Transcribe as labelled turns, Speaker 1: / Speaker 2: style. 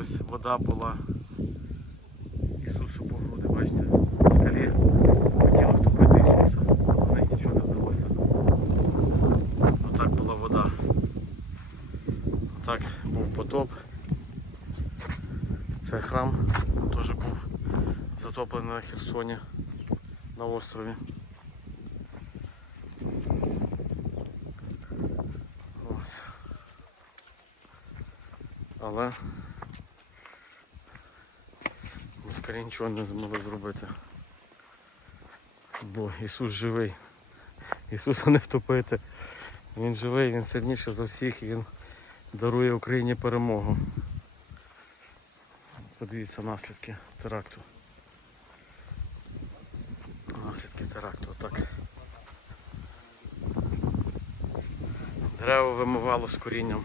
Speaker 1: ось вода була Ісусу по груди, бачите, в скалі хотіли втопити Ісуса, але нічого не вдалося. Отак була вода. Отак був потоп. Це храм теж був затоплений на Херсоні на острові. Ось. Але москалі нічого не змогли зробити. Бо Ісус живий. Ісуса не втопити. Він живий, він сильніший за всіх і він дарує Україні перемогу. Подивіться наслідки теракту. Наслідки теракту, так. Дерево вимивало з корінням.